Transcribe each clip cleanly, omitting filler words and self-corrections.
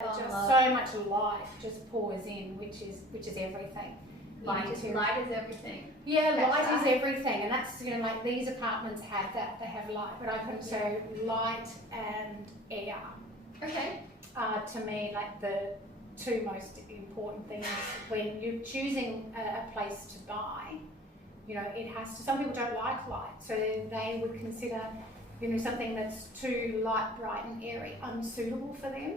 Just so much light just pours in, which is everything. Light is everything. Yeah, light is everything, and that's, you know, like these apartments have that. They have light, but I could say light and air. Okay. To me, like the two most important things when you're choosing a place to buy. You know, it has to. Some people don't like light, so they would consider, you know, something that's too light, bright, and airy unsuitable for them.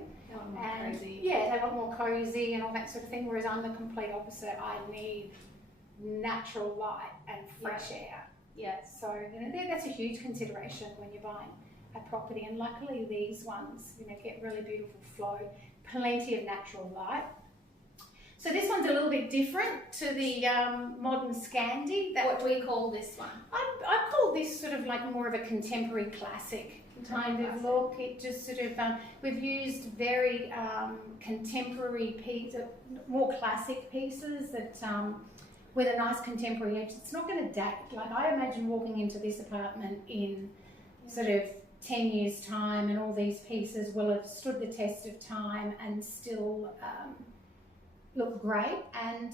And cozy. Yeah, they want more cozy and all that sort of thing. Whereas I'm the complete opposite. I need natural light and fresh air. Yeah. So, you know, that's a huge consideration when you're buying a property. And luckily, these ones, you know, get really beautiful flow, plenty of natural light. So this one's a little bit different to the modern Scandi. What do we call this one? I call this sort of like more of a contemporary classic kind of look. It just sort of, we've used very contemporary pieces, more classic pieces that with a nice contemporary edge. It's not going to date. Like I imagine walking into this apartment in sort of 10 years time and all these pieces will have stood the test of time and still look great. And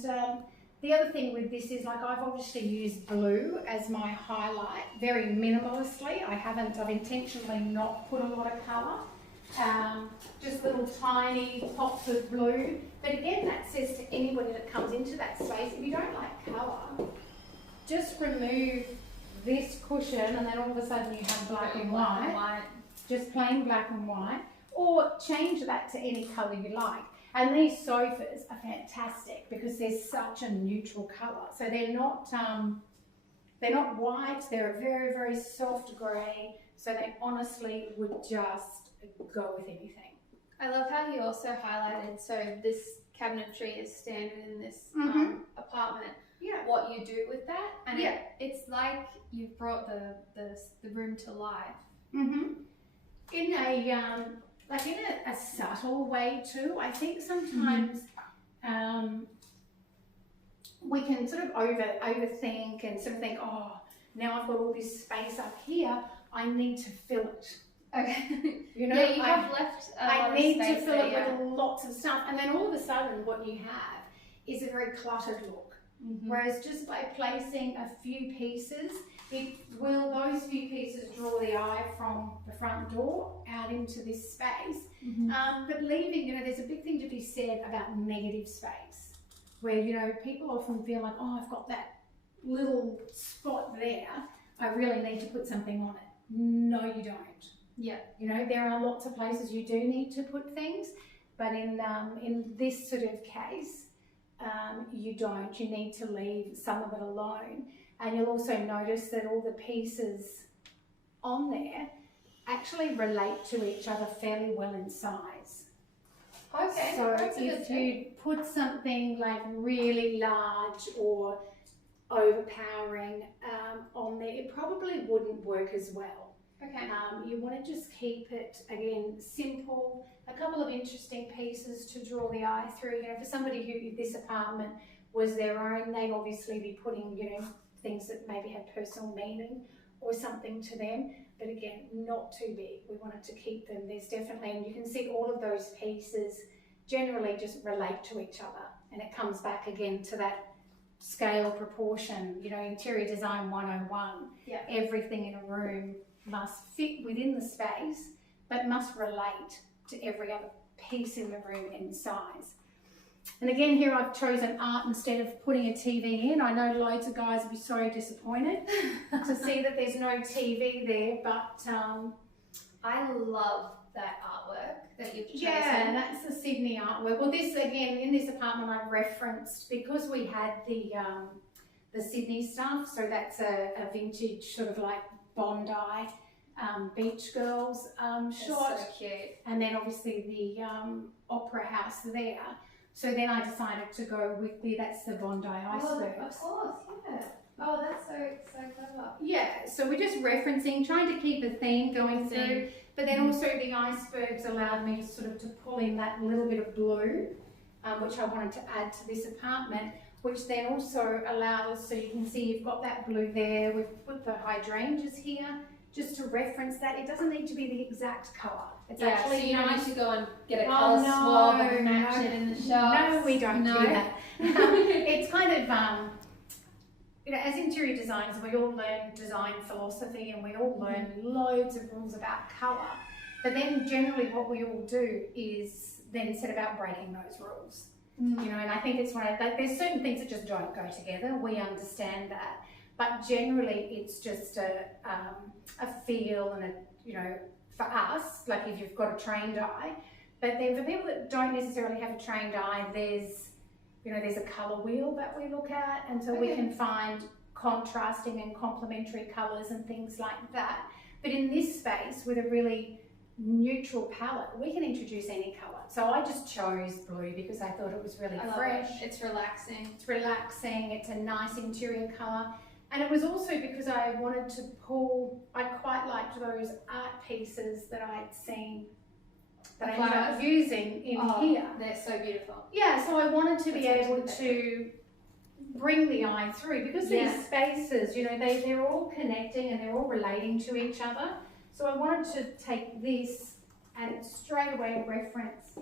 the other thing with this is, like, I've obviously used blue as my highlight very minimally. I've intentionally not put a lot of colour, just little tiny pops of blue. But again, that says to anybody that comes into that space, if you don't like colour, just remove this cushion and then all of a sudden you have black and white, just plain black and white, or change that to any colour you like. And these sofas are fantastic because they're such a neutral colour. So they're not white, they're a very, very soft grey. So they honestly would just go with anything. I love how you also highlighted, so this cabinetry is standard in this apartment. Yeah. What you do with that, and yeah, it's like you've brought the room to life. In a subtle way too. I think sometimes we can sort of overthink and sort of think, oh, now I've got all this space up here, I need to fill it. Okay. You know, yeah, you have left I need to fill it with lots of stuff, and then all of a sudden what you have is a very cluttered look. Whereas just by placing a few pieces, those few pieces draw the eye from the front door out into this space. But leaving, you know, there's a big thing to be said about negative space, where, you know, people often feel like, oh, I've got that little spot there, I really need to put something on it. No, you don't. Yeah. You know, there are lots of places you do need to put things, but in this sort of case, you don't. You need to leave some of it alone. And you'll also notice that all the pieces on there actually relate to each other fairly well in size. Okay. So if you put something like really large or overpowering on there, it probably wouldn't work as well. Okay. You want to just keep it, again, simple, a couple of interesting pieces to draw the eye through. You know, for somebody who this apartment was their own, they'd obviously be putting, you know, things that maybe had personal meaning or something to them. But again, not too big. We wanted to keep them. There's definitely, and you can see all of those pieces generally just relate to each other. And it comes back again to that scale proportion, you know, interior design 101. Yeah. Everything in a room must fit within the space, but must relate to every other piece in the room in size. And again, here I've chosen art instead of putting a TV in. I know loads of guys will be so disappointed to see that there's no TV there, but I love that artwork that you've chosen. Yeah, that's the Sydney artwork. Well, this, again, in this apartment I referenced, because we had the Sydney stuff, so that's a vintage sort of like Bondi Beach Girls shot. So cute. And then obviously the Opera House there. So then I decided to go with that's the Bondi Icebergs. Oh, of course, yeah. Oh, that's so clever. Yeah, so we're just referencing, trying to keep a theme going through, but then also the icebergs allowed me sort of to pull in that little bit of blue, which I wanted to add to this apartment, which then also allows, so you can see you've got that blue there. We've put the hydrangeas here just to reference that. It doesn't need to be the exact colour. It's Yeah, actually so you don't nice. have to go and get a Oh, colour no, swab and match no. it in the shops. No, we don't No? do that. It's kind of, as interior designers, we all learn design philosophy and we all learn loads of rules about colour. But then generally what we all do is then set about breaking those rules. And I think it's there's certain things that just don't go together. We understand that. But generally it's just a feel and for us, like if you've got a trained eye. But then for people that don't necessarily have a trained eye, there's a colour wheel that we look at, and so we can find contrasting and complementary colours and things like that. But in this space, with a really neutral palette, we can introduce any colour. So I just chose blue because I thought it was really fresh. It's relaxing. It's relaxing, it's a nice interior colour. And it was also because I wanted to I quite liked those art pieces that I'd seen that I ended up using in here. They're so beautiful. Yeah, so I wanted to be able to bring the eye through because these spaces, they're all connecting and they're all relating to each other. So I wanted to take this and straight away reference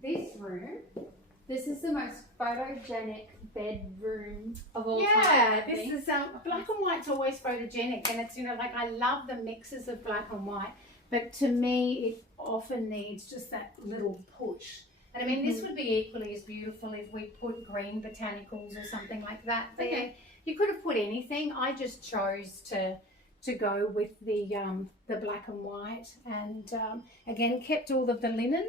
this room. This is the most photogenic bedroom of all time. Yeah, this is black and white's always photogenic, and it's I love the mixes of black and white, but to me it often needs just that little push. And I mean, this would be equally as beautiful if we put green botanicals or something like that there. Okay. You could have put anything. I just chose to go with the black and white, and again kept all of the linen.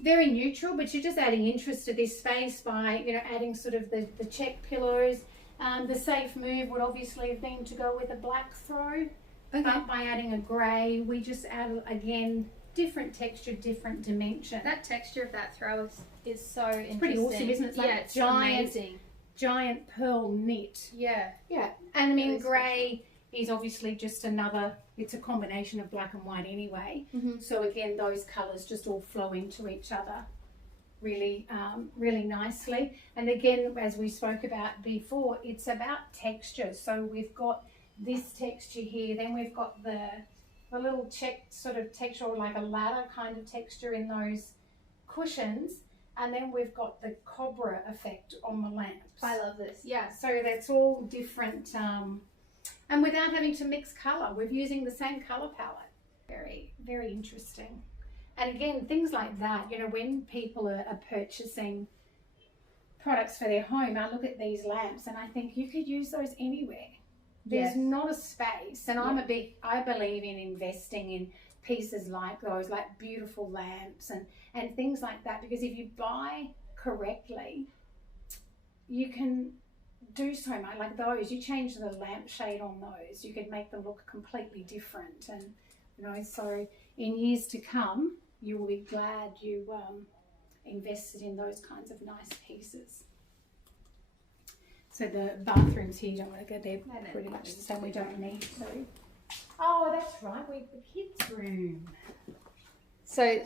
Very neutral, but you're just adding interest to this space by, adding sort of the check pillows. The safe move would obviously have been to go with a black throw, but by adding a grey, we just add, again, different texture, different dimension. That texture of that throw is so interesting. Pretty awesome, isn't it? It's like it's amazing. Giant pearl knit. Yeah. Yeah, and I mean, grey is obviously just it's a combination of black and white anyway. So again, those colours just all flow into each other really, really nicely. And again, as we spoke about before, it's about texture. So we've got this texture here, then we've got the little checked sort of texture, or like a ladder kind of texture in those cushions. And then we've got the cobra effect on the lamps. I love this. Yeah. So that's all different. And without having to mix colour, we're using the same colour palette. Very, very interesting. And again, things like that, when people are purchasing products for their home, I look at these lamps and I think you could use those anywhere. There's not a space. And I believe in investing in pieces like those, like beautiful lamps and things like that, because if you buy correctly, you can do so much. Like those, you change the lampshade on those, you could make them look completely different. And so in years to come, you will be glad you invested in those kinds of nice pieces. So the bathrooms here, you don't want to go there, pretty much the same. We don't need to. Oh, that's right, we have the kids' room. So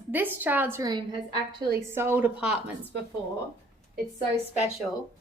this child's room has actually sold apartments before. It's so special.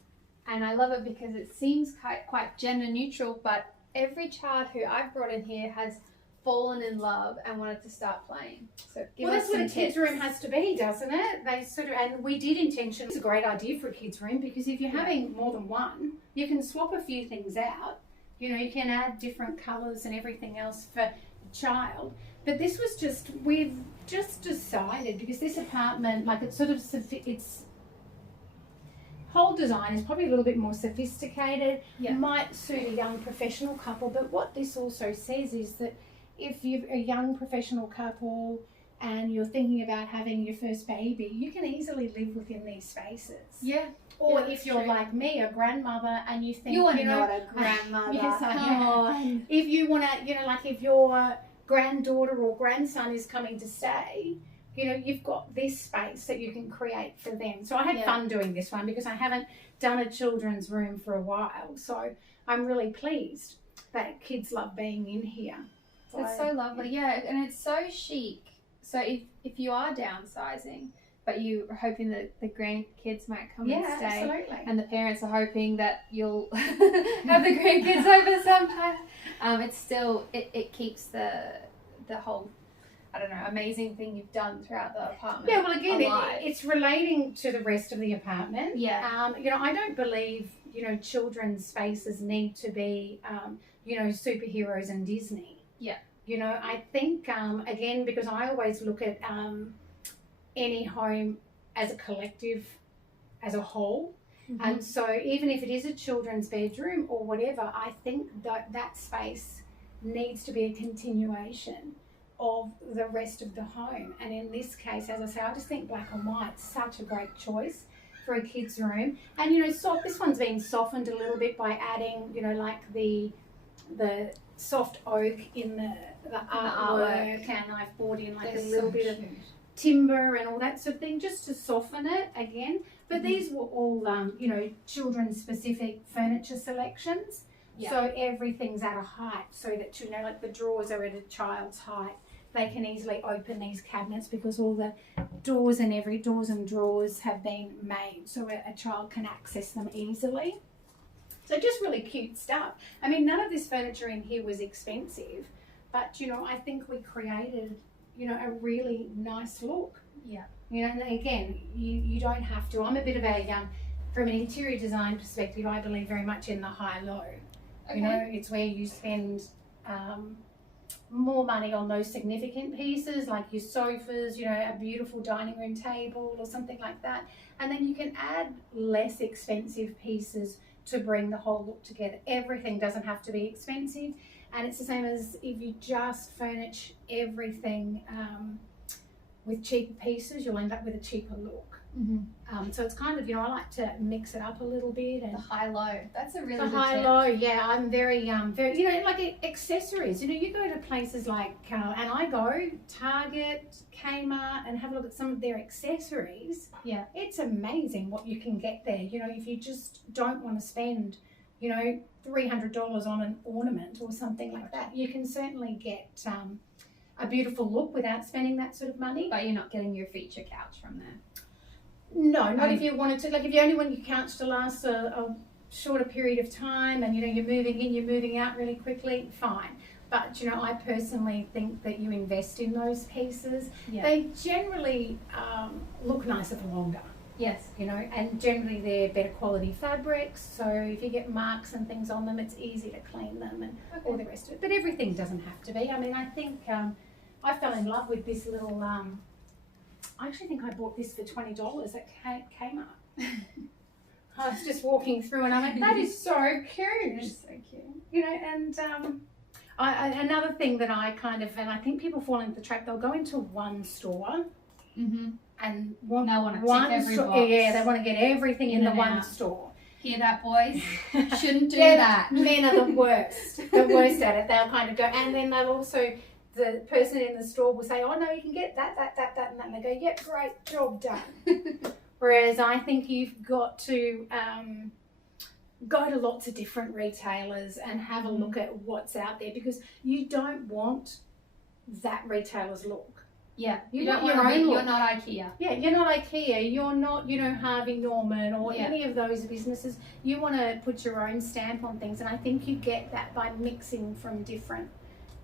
And I love it because it seems quite gender neutral, but every child who I've brought in here has fallen in love and wanted to start playing. So that's what a kids' room has to be, doesn't it? And we did intention. It's a great idea for a kids' room because if you're having more than one, you can swap a few things out. You can add different colours and everything else for the child. But this was we've just decided, because this apartment, its whole design is probably a little bit more sophisticated, might suit a young professional couple. But what this also says is that if you're a young professional couple and you're thinking about having your first baby, you can easily live within these spaces. Yeah. Or if you're like me, a grandmother, and you think you're not a grandmother. Yes, I am. If you want to, like if your granddaughter or grandson is coming to stay, you've got this space that you can create for them. So I had fun doing this one because I haven't done a children's room for a while. So I'm really pleased that kids love being in here. It's so lovely, and it's so chic. So if you are downsizing, but you are hoping that the grandkids might come and stay, absolutely. And the parents are hoping that you'll have the grandkids over sometime, it's still it keeps the whole I don't know, amazing thing you've done throughout the apartment. Yeah, well, again, alive. it's relating to the rest of the apartment. Yeah. You know, I don't believe, you know, children's spaces need to be, you know, superheroes and Disney. Yeah. You know, I think, again, because I always look at any home as a collective, as a whole. Mm-hmm. And so even if it is a children's bedroom or whatever, I think that space needs to be a continuation of the rest of the home. And in this case, as I say, I just think black and white's such a great choice for a kid's room. And, you know, this one's been softened a little bit by adding, you know, like the soft oak in the artwork, and I've brought in like a little bit of timber and all that sort of thing just to soften it again. But these were all, you know, children's specific furniture selections. Yeah. So everything's at a height so that, you know, like the drawers are at a child's height. They can easily open these cabinets because all the doors and drawers have been made so a child can access them easily. So just really cute stuff. I mean, none of this furniture in here was expensive, but, you know, I think we created, you know, a really nice look. Yeah. You know, and again, you don't have to. I'm a bit of a, from an interior design perspective, I believe very much in the high-low. Okay. You know, it's where you spend more money on those significant pieces, like your sofas, you know, a beautiful dining room table or something like that. And then you can add less expensive pieces to bring the whole look together. Everything doesn't have to be expensive. And it's the same as if you just furnish everything with cheaper pieces, you'll end up with a cheaper look. Mm-hmm. So it's kind of, you know, I like to mix it up a little bit. And the high-low, that's a really the good high-low, yeah. I'm very, you know, like accessories. You know, you go to places like, and I go Target, Kmart, and have a look at some of their accessories. Yeah, it's amazing what you can get there. You know, if you just don't want to spend, you know, $300 on an ornament or something like that, you can certainly get a beautiful look without spending that sort of money. But you're not getting your feature couch from there. No, not if you wanted to. Like if you only want your couch to last a shorter period of time and, you know, you're moving in, you're moving out really quickly, fine. But, you know, I personally think that you invest in those pieces. Yeah. They generally look nicer for longer. Yes. You know, and generally they're better quality fabrics. So if you get marks and things on them, it's easy to clean them and all the rest of it. But everything doesn't have to be. I mean, I think I fell in love with this little... I actually think I bought this for $20 at Kmart. I was just walking through and I'm like, that is so cute. It's so cute. You know, and another thing that I kind of, and I think people fall into the trap, they'll go into one store and want every box. Yeah, they want to get everything in the one store. Hear that, boys? Shouldn't do that. Men are the worst at it. They'll kind of go, and then they'll also... the person in the store will say, oh no, you can get that, and that. And they go, yep, great, job done. Whereas I think you've got to go to lots of different retailers and have a look at what's out there, because you don't want that retailer's look. Yeah, you want your own look. You're not IKEA. Yeah, you're not IKEA. You're not, you know, Harvey Norman or any of those businesses. You want to put your own stamp on things, and I think you get that by mixing from different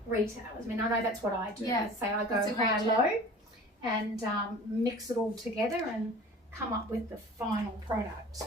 retailers. I mean, I know that's what I do. Yeah, say I go high-low and mix it all together and come up with the final product.